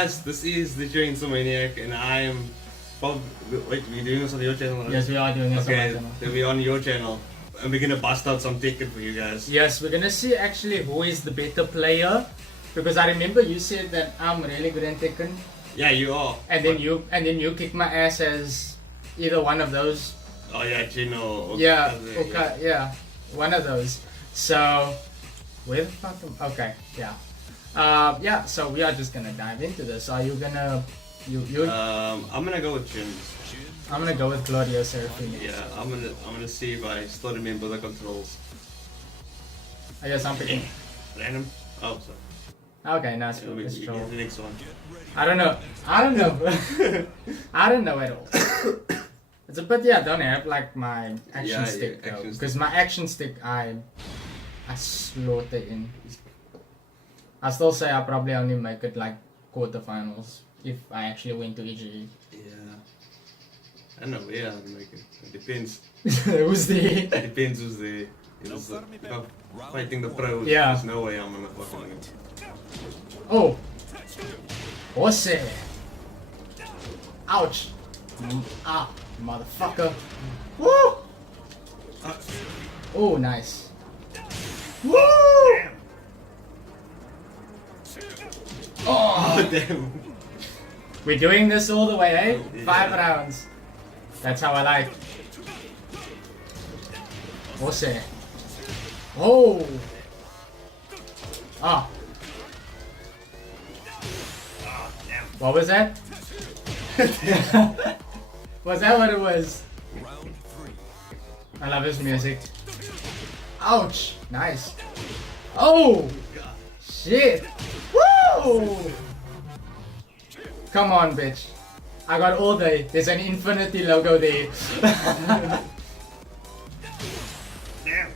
guys, this is the Chainsawmaniac, and I am. Wait, we're doing this on your channel, right? Yes, we are doing this on my Okay, channel. then we're on your channel, and we're gonna bust out some Tekken for you guys. Yes, we're gonna see actually who is the better player, because I remember you said that I'm really good at Tekken, Yeah, you are. and then you kick my ass as either one of those. Oh yeah, Gino. Yeah, okay, yeah, one of those. So, where the fuck am? Okay, yeah. Yeah, so we are just gonna dive into this. Are you gonna, I'm gonna go with Jim. I'm gonna go with Claudio Serafini. Yeah, I'm gonna see if I still remember the controls. I guess I'm picking. Random. Oh, sorry. Okay, nice. Yeah, Let's you draw. get the next one. I don't know. I don't know. I don't know at all. It's a bit, yeah, I don't have like my action stick though, because my action stick I slaughter in. I still say I probably only make it like quarterfinals if I actually win to EGE. Yeah. I don't know, yeah, I'd make it. It depends. Who's the? It depends who's there. If I'm fighting the pros, Yeah. there's no way I'm gonna fucking win. Oh! What's it? Ouch! Ah, motherfucker! Woo! Oh, nice. Woo! Oh, damn. We're doing this all the way, eh? Yeah. 5 rounds. That's how I like. What's it? Oh! Ah. What was that? Was that what it was? I love his music. Ouch! Nice. Oh! Shit! Woo! Come on, bitch. I got all day. There's an infinity logo there. Damn.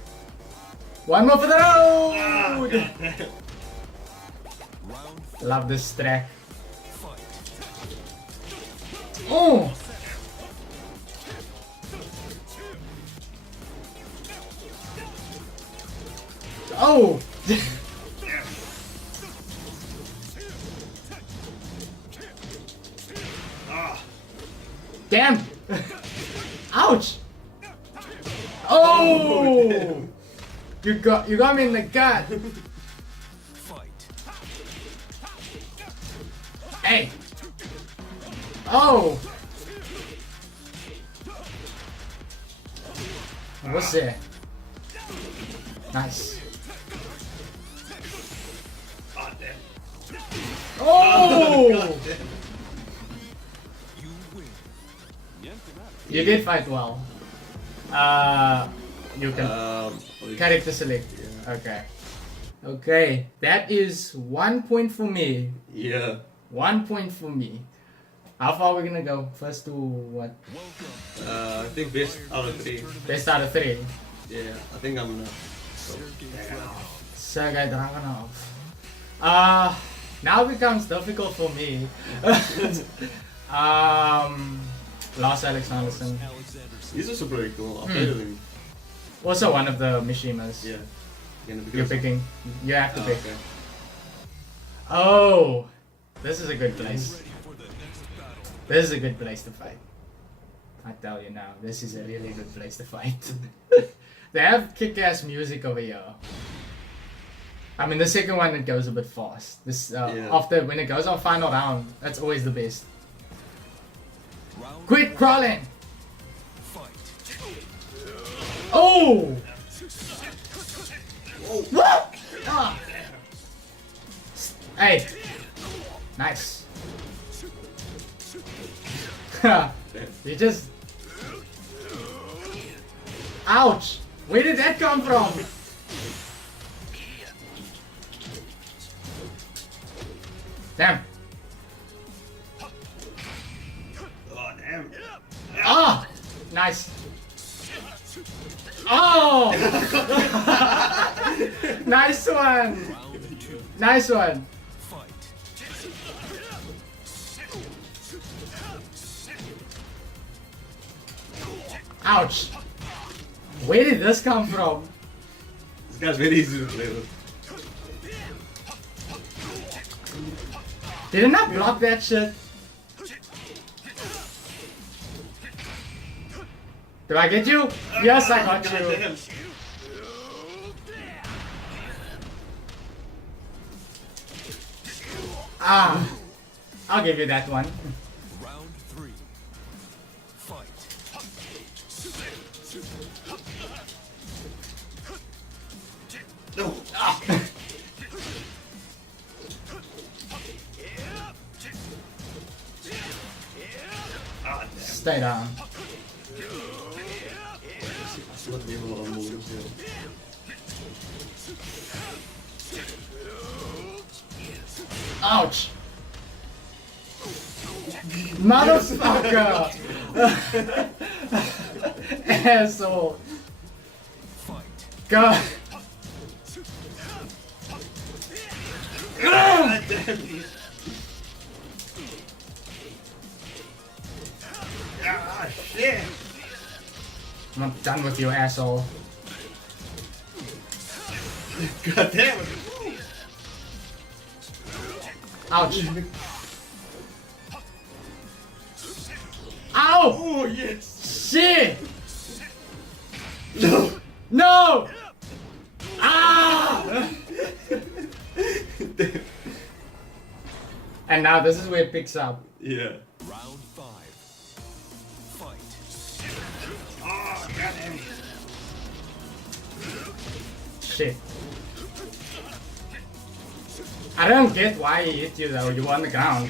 One more for the road! Love this track. Oh! Oh! Damn! Ouch! Oh! You got me in the gut. Hey! Oh! What's that? Nice. Oh, damn. Oh! You did fight well. You can character select. Yeah. Okay. Okay, that is 1 point for me. Yeah. 1 point for me. How far are we gonna go? First to what? I think best out of 3. Best out of 3. Yeah, I think I'm gonna. Sergei Dragunov. Now it becomes difficult for me. Lars Alexanderson. He's also pretty cool. I'll play with him. Also one of the Mishimas. Yeah. You're picking. You have to pick. Okay. Oh! This is a good place. This is a good place to fight. I tell you now, this is a really good place to fight. They have kick-ass music over here. I mean, the second one, it goes a bit fast. This after when it goes on final round, that's always the best. Quit crawling! Oh! What? Ah. Hey! Nice. You just... Ouch! Where did that come from? Damn. Oh, damn. Ah! Nice. Oh! Nice one! Nice one! Ouch! Where did this come from? This guy's very easy to play with. Did I not block that shit? Did I get you? Yes, I got you. Goddamn. Ah, I'll give you that one. Round 3. Fight. No. Ah. Ah, damn. Stay down. I still have to be able to unload him too. Ouch! Motherfucker! Asshole! Fight. God! God damn it. Ah, shit. I'm not done with you, asshole. God damn it. Ouch! Ow! Oh, yes. Shit! No. No! Ah! And now this is where it picks up. Yeah. Round 5. Fight. Oh, God damn it. Shit. I don't get why he hit you though, you were on the ground.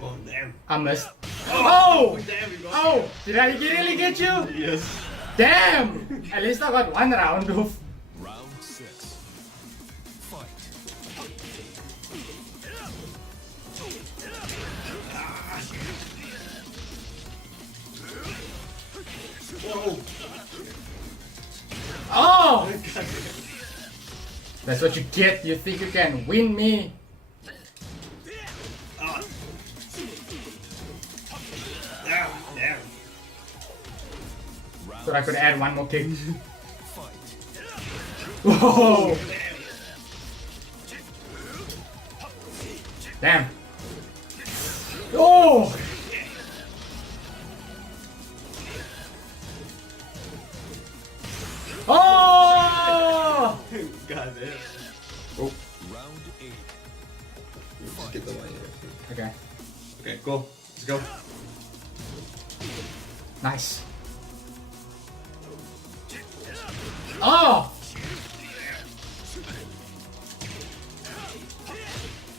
Oh, damn. I missed. Oh! Damn, you got Oh! Did I really get you? Yes. Damn! At least I got one round of. Round 6. Fight. Whoa. Oh! God damn. That's what you get. You think you can win me? Ah. Damn, damn. So I could add one more kick. Fight. Whoa! Damn. Oh! Oh! God damn. Oh, Round 8. just get the line here. Okay. Okay, cool. Let's go. Nice. Oh!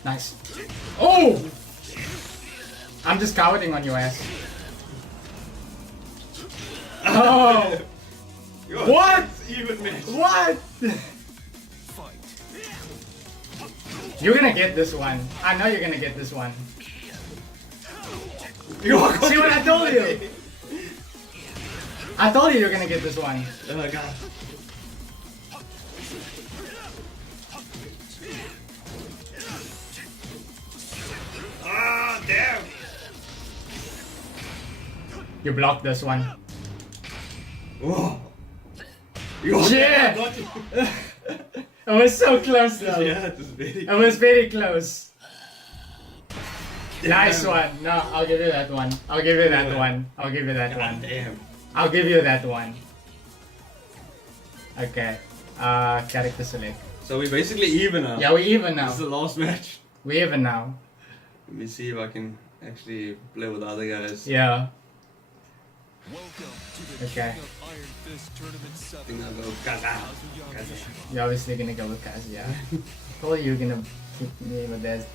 Nice. Oh! I'm just cowarding on your ass. Oh! What? Even match. What? Fight. You're gonna get this one. I know you're gonna get this one. See what I told you? I told you you're gonna get this one. Oh my god. Ah, damn. You blocked this one. Whoa. You Yeah. got you. It was so close though. Yeah, it was very. It was very close. Damn. Nice one. No, I'll give you that one. I'll give you that Yeah. one. I'll give you that God one. damn. I'll give you that one. Okay. Character select. So we basically even now. Yeah, we even This now. is the last match. We even now. Let me see if I can actually play with the other guys. Yeah. Welcome to the Okay. King of Iron Fist Tournament I 7. think I'll go Kaza. Kaza. You're obviously gonna go with Kazuya. Told you you're gonna pick me with this.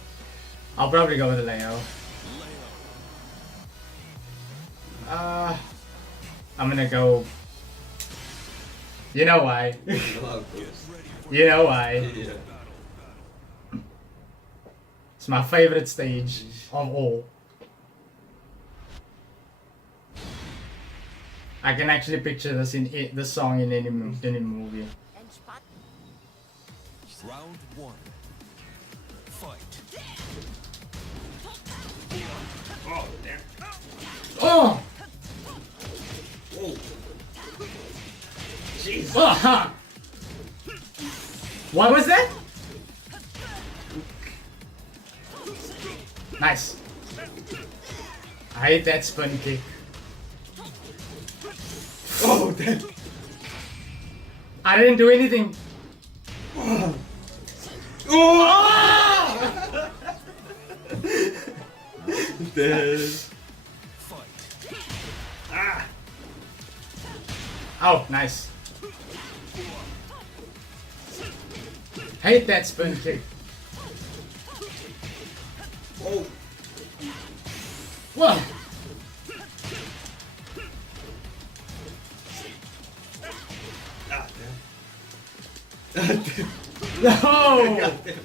I'll probably go with Leo. I'm gonna go. You know why? Oh, of course. You know why? Yeah. It's my favorite stage of all. I can actually picture this in this song in any movie. Round 1. Fight. Oh, damn. Oh! Oh. Jesus. What was that? Nice. I hate that spin kick. Oh, damn. I didn't do anything. Oh! Dead. Fight. Ah. Oh, nice. Hate that spin kick. Oh. Whoa. Ah, damn. No. God damn it.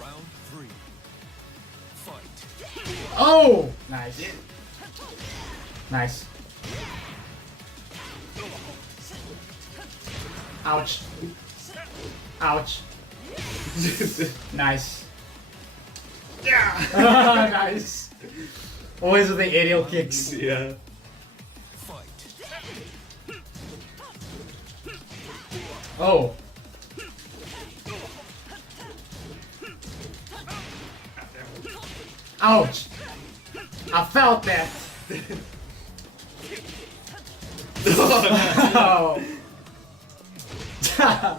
Round 3. Fight. Oh, nice. Nice. Ouch. Ouch. Nice. Yeah. Nice. Always with the aerial kicks. Yeah. Fight. Oh. Ouch. I felt that. Oh. 5.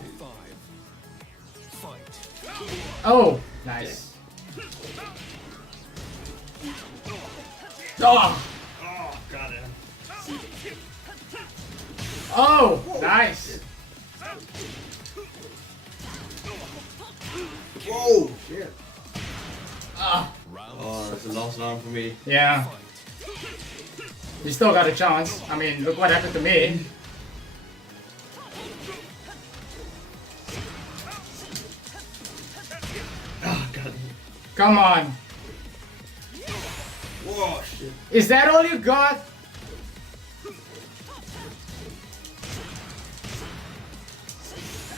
Fight. Oh, nice. Oh, Oh, got him. oh, nice. Whoa, shit. Ah, Round Oh, that's a lost round for me. yeah. Fight. You still got a chance. I mean, look what happened to me. Oh, got him. Come on. Whoa, shit. Is that all you got?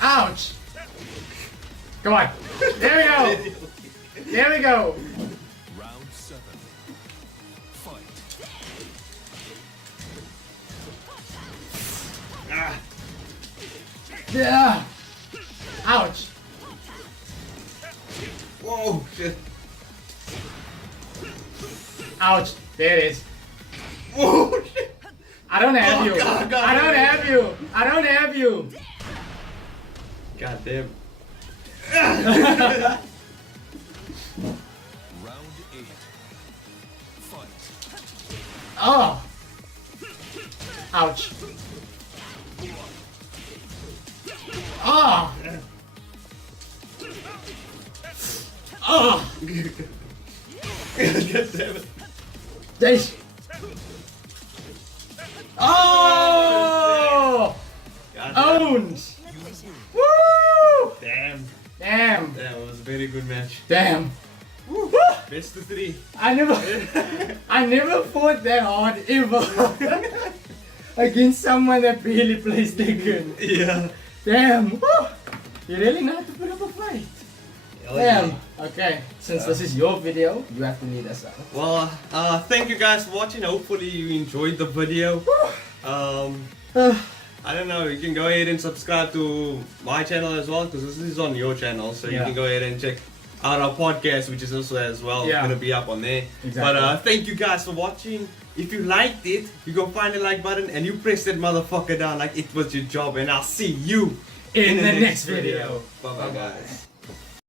Ouch. Come on. There we go. There we go. Round 7. Fight. Ah. Yeah. Ouch. Whoa, shit. Ouch. There it is. Whoa, shit. I don't have Oh, you. God, God. I don't have you. I don't have you. God damn. Round 8. Fight. Oh. Ouch. Oh. Oh. God damn it. This. Oh. God damn. Owned. You win. Woo. Damn. Damn. That was a very good match. Damn. Woo. Best of 3. I never fought that hard ever against someone that barely plays Tekken. Yeah. Damn. Woo. You really know how to put up a fight. Oh, Damn. yeah. Okay. Since this is your video, you have to lead us out. Well, thank you guys for watching. Hopefully you enjoyed the video. I don't know, you can go ahead and subscribe to my channel as well, because this is on your channel, so you Yeah. can go ahead and check out our podcast, which is also as well Yeah. gonna be up on there. Exactly. But thank you guys for watching. If you liked it, you go find the like button and you press that motherfucker down like it was your job, and I'll see you In the next video. Bye bye guys.